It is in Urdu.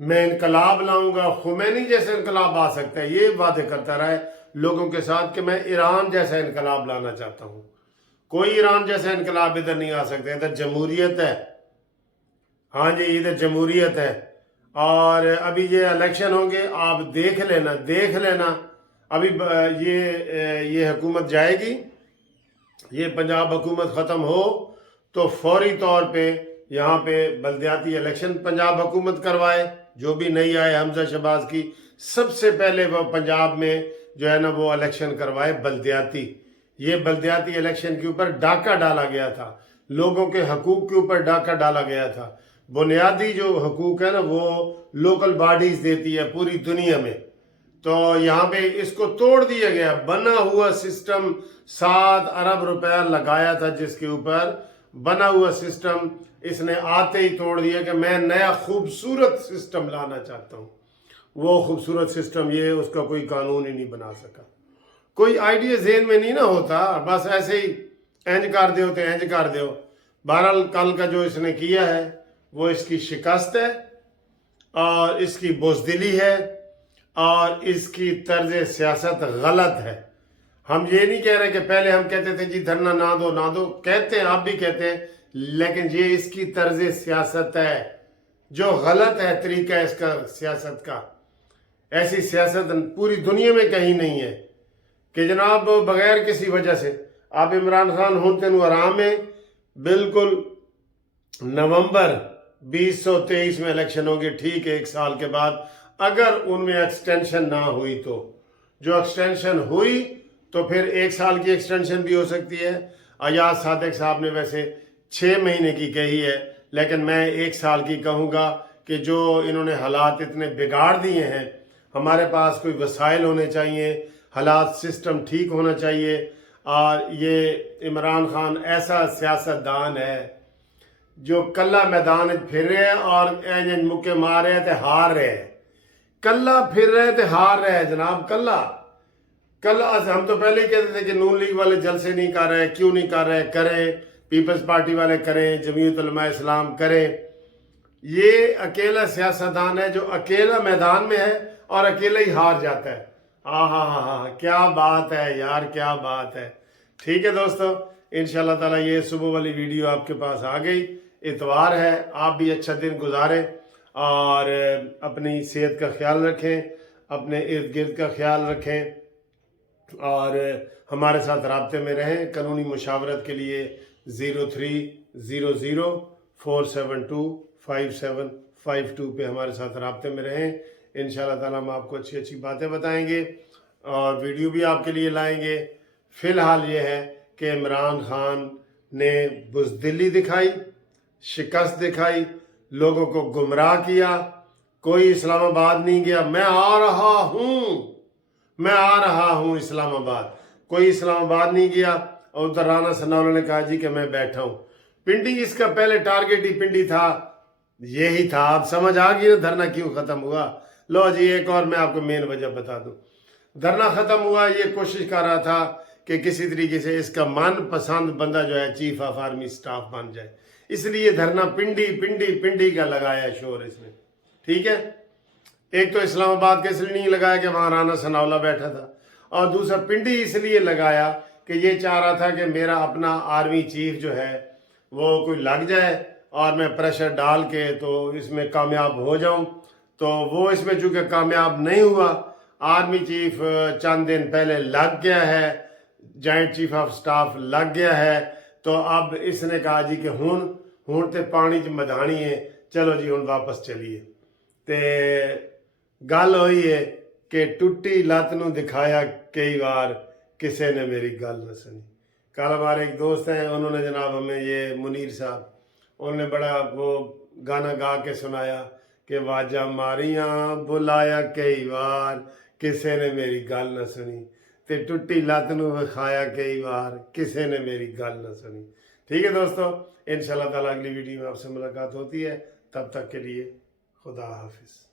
میں انقلاب لاؤں گا، خمینی جیسا انقلاب آ سکتا ہے، یہ وعدے کرتا رہا ہے لوگوں کے ساتھ کہ میں ایران جیسا انقلاب لانا چاہتا ہوں۔ کوئی ایران جیسا انقلاب ادھر نہیں آ سکتا، ادھر جمہوریت ہے، ہاں جی ادھر جمہوریت ہے۔ اور ابھی یہ الیکشن ہوں گے، آپ دیکھ لینا ابھی یہ حکومت جائے گی، یہ پنجاب حکومت ختم ہو تو فوری طور پہ یہاں پہ بلدیاتی الیکشن پنجاب حکومت کروائے، جو بھی نہیں آئے حمزہ شہباز کی، سب سے پہلے وہ پنجاب میں جو ہے نا وہ الیکشن کروائے بلدیاتی۔ یہ بلدیاتی الیکشن کے اوپر ڈاکہ ڈالا گیا تھا، لوگوں کے حقوق کے اوپر ڈاکہ ڈالا گیا تھا۔ بنیادی جو حقوق ہے نا وہ لوکل باڈیز دیتی ہے پوری دنیا میں، تو یہاں پہ اس کو توڑ دیا گیا۔ بنا ہوا سسٹم 7 ارب روپے لگایا تھا جس کے اوپر، بنا ہوا سسٹم اس نے آتے ہی توڑ دیا کہ میں نیا خوبصورت سسٹم لانا چاہتا ہوں۔ وہ خوبصورت سسٹم یہ اس کا کوئی قانون ہی نہیں بنا سکا، کوئی آئیڈیا ذہن میں نہیں نہ ہوتا، بس ایسے ہی اینج کر دے ہوتے اینج کر دے ہو۔ بہرحال کل کا جو اس نے کیا ہے وہ اس کی شکست ہے اور اس کی بزدلی ہے اور اس کی طرز سیاست غلط ہے۔ ہم یہ نہیں کہہ رہے کہ پہلے ہم کہتے تھے جی دھرنا نہ دو کہتے ہیں، آپ بھی کہتے ہیں، لیکن یہ اس کی طرز سیاست ہے جو غلط ہے، طریقہ اس کا سیاست کا۔ ایسی سیاست پوری دنیا میں کہیں نہیں ہے کہ جناب بغیر کسی وجہ سے آپ عمران خان ہوتے نو آرام ہے، بالکل نومبر 2023 میں الیکشن ہوں گے، ٹھیک ہے، 1 سال کے بعد، اگر ان میں ایکسٹینشن نہ ہوئی تو، جو ایکسٹینشن ہوئی تو پھر 1 سال کی ایکسٹینشن بھی ہو سکتی ہے۔ ایاز صادق صاحب نے ویسے 6 مہینے کی کہی ہے، لیکن میں 1 سال کی کہوں گا کہ جو انہوں نے حالات اتنے بگاڑ دیے ہیں، ہمارے پاس کوئی وسائل ہونے چاہیے، حالات سسٹم ٹھیک ہونا چاہیے۔ اور یہ عمران خان ایسا سیاست دان ہے جو کلا میدان پھر رہے ہیں اور مکے مار رہے تھے ہار رہے ہیں، کلا پھر رہے تھے ہار رہے ہیں جناب، کلا ہم تو پہلے ہی کہتے تھے کہ نون لیگ والے جلسے نہیں کر رہے، کیوں نہیں کر رہے، کریں، پیپلز پارٹی والے کریں، جمعیت علماء اسلام کریں۔ یہ اکیلا سیاستدان ہے جو اکیلا میدان میں ہے اور اکیلا ہی ہار جاتا ہے۔ ہاں کیا بات ہے یار، کیا بات ہے۔ ٹھیک ہے دوستو، انشاءاللہ تعالی یہ صبح والی ویڈیو آپ کے پاس آ گئی۔ اتوار ہے، آپ بھی اچھا دن گزاریں اور اپنی صحت کا خیال رکھیں، اپنے ارد گرد کا خیال رکھیں اور ہمارے ساتھ رابطے میں رہیں۔ قانونی مشاورت کے لیے 0300472572 پہ ہمارے ساتھ رابطے میں رہیں۔ انشاءاللہ تعالی ہم آپ کو اچھی اچھی باتیں بتائیں گے اور ویڈیو بھی آپ کے لیے لائیں گے۔ فی الحال یہ ہے کہ عمران خان نے بزدلی دکھائی، شکست دکھائی، لوگوں کو گمراہ کیا۔ کوئی اسلام آباد نہیں گیا، میں آ رہا ہوں اسلام آباد، کوئی اسلام آباد نہیں گیا۔ اور ادھر رانا ثناءاللہ نے کہا جی کہ میں بیٹھا ہوں۔ پنڈی اس کا پہلے ٹارگٹ ہی پنڈی تھا، یہی تھا۔ آپ سمجھ آ گئی نا دھرنا کیوں ختم ہوا؟ لو جی ایک اور میں آپ کو مین وجہ بتا دوں۔ دھرنا ختم ہوا، یہ کوشش کر رہا تھا کہ کسی طریقے سے اس کا من پسند بندہ جو ہے چیف آف آرمی سٹاف بن جائے، اس لیے دھرنا پنڈی کا لگایا شور اس نے۔ ٹھیک ہے، ایک تو اسلام آباد کے اس لیے نہیں لگایا کہ وہاں رانا ثناءاللہ بیٹھا تھا، اور دوسرا پنڈی اس لیے لگایا کہ یہ چاہ رہا تھا کہ میرا اپنا آرمی چیف جو ہے وہ کوئی لگ جائے اور میں پریشر ڈال کے تو اس میں کامیاب ہو جاؤں۔ تو وہ اس میں چونکہ کامیاب نہیں ہوا، آرمی چیف چند دن پہلے لگ گیا ہے، جوائنٹ چیف آف سٹاف لگ گیا ہے، تو اب اس نے کہا جی کہ ہون تے پانی چ مدھانی ہے، چلو جی ہون واپس چلیے۔ تے گل ہوئی ہے کہ ٹوٹی لت نو دکھایا کئی بار، کسے نے میری گل نہ سنی۔ کل ہمارے ایک دوست ہیں، انہوں نے جناب ہمیں، یہ منیر صاحب، انہوں نے بڑا وہ گانا گا کے سنایا کہ واجہ ماریاں بلایا کئی بار، کسے نے میری گل نہ سنی، تے ٹوٹی لت نو وکھایا کئی بار، کسے نے میری گل نہ سنی۔ ٹھیک ہے دوستو، انشاءاللہ تعالی اگلی ویڈیو میں آپ سے ملاقات ہوتی ہے، تب تک کے لیے خدا حافظ۔